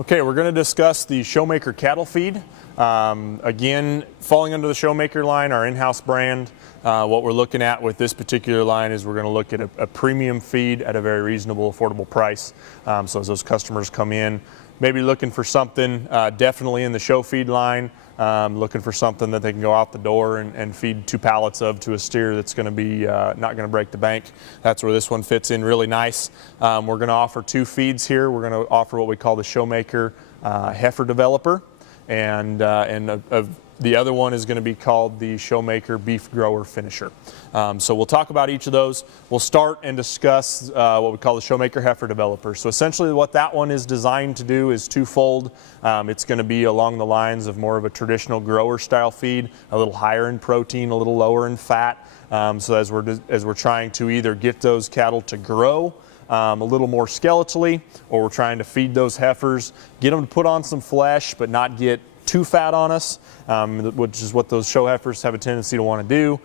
Okay, we're going to discuss the Showmaker cattle feed. Again, falling under the Showmaker line, our in-house brand. What we're looking at with this particular line is we're going to look at a premium feed at a very reasonable, affordable price. So as those customers come in, maybe looking for something definitely in the show feed line, looking for something that they can go out the door and feed 2 pallets of to a steer that's going to be not going to break the bank. That's where this one fits in really nice. We're going to offer 2 feeds here. We're going to offer what we call the Showmaker heifer developer, and the other one is going to be called the Showmaker beef grower finisher. So we'll talk about each of those. We'll start and discuss what we call the Showmaker heifer developer. So essentially what that one is designed to do is twofold. It's going to be along the lines of more of a traditional grower style feed, a little higher in protein, a little lower in fat. So as we're trying to either get those cattle to grow a little more skeletally, or we're trying to feed those heifers, get them to put on some flesh but not get too fat on us, which is what those show heifers have a tendency to want to do.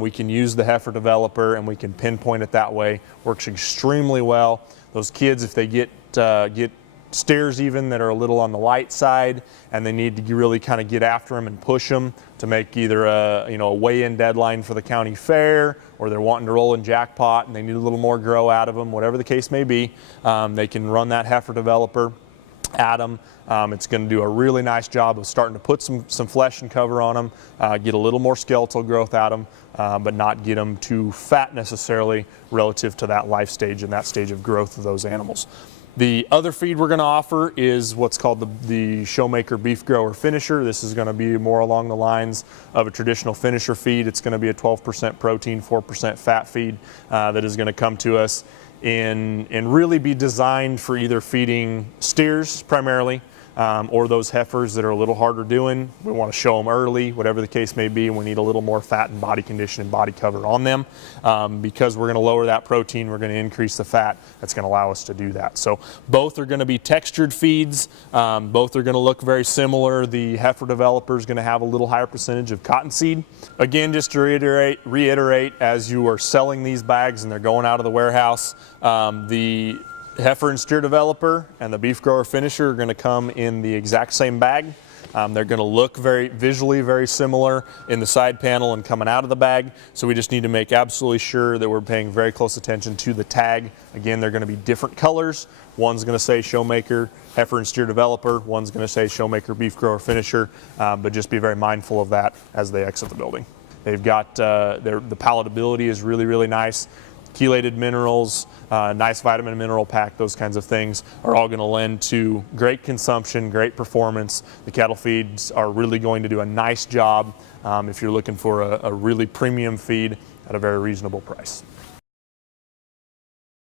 We can use the heifer developer and we can pinpoint it that way. Works extremely well. Those kids, if they get steers even that are a little on the light side and they need to really kind of get after them and push them to make either a weigh-in deadline for the county fair, or they're wanting to roll in jackpot and they need a little more grow out of them, whatever the case may be, they can run that heifer developer at them. It's going to do a really nice job of starting to put some flesh and cover on them, get a little more skeletal growth out of them, but not get them too fat necessarily relative to that life stage and that stage of growth of those animals. The other feed we're going to offer is what's called the Showmaker beef grower finisher. This is going to be more along the lines of a traditional finisher feed. It's going to be a 12% protein, 4% fat feed that is going to come to us and really be designed for either feeding steers primarily, or those heifers that are a little harder doing. We want to show them early, whatever the case may be, and we need a little more fat and body condition and body cover on them. Because we're going to lower that protein, we're going to increase the fat. That's going to allow us to do that. So both are going to be textured feeds. Both are going to look very similar. The heifer developer is going to have a little higher percentage of cottonseed. Again, just to reiterate, as you are selling these bags and they're going out of the warehouse, the heifer and steer developer and the beef grower finisher are going to come in the exact same bag. They're going to look visually very similar in the side panel and coming out of the bag. So we just need to make absolutely sure that we're paying very close attention to the tag. Again, they're going to be different colors. One's going to say Showmaker heifer and steer developer. One's going to say Showmaker beef grower finisher. But just be very mindful of that as they exit the building. They've got the palatability is really, really nice. Chelated minerals, nice vitamin and mineral pack, those kinds of things are all going to lend to great consumption, great performance. The cattle feeds are really going to do a nice job if you're looking for a really premium feed at a very reasonable price.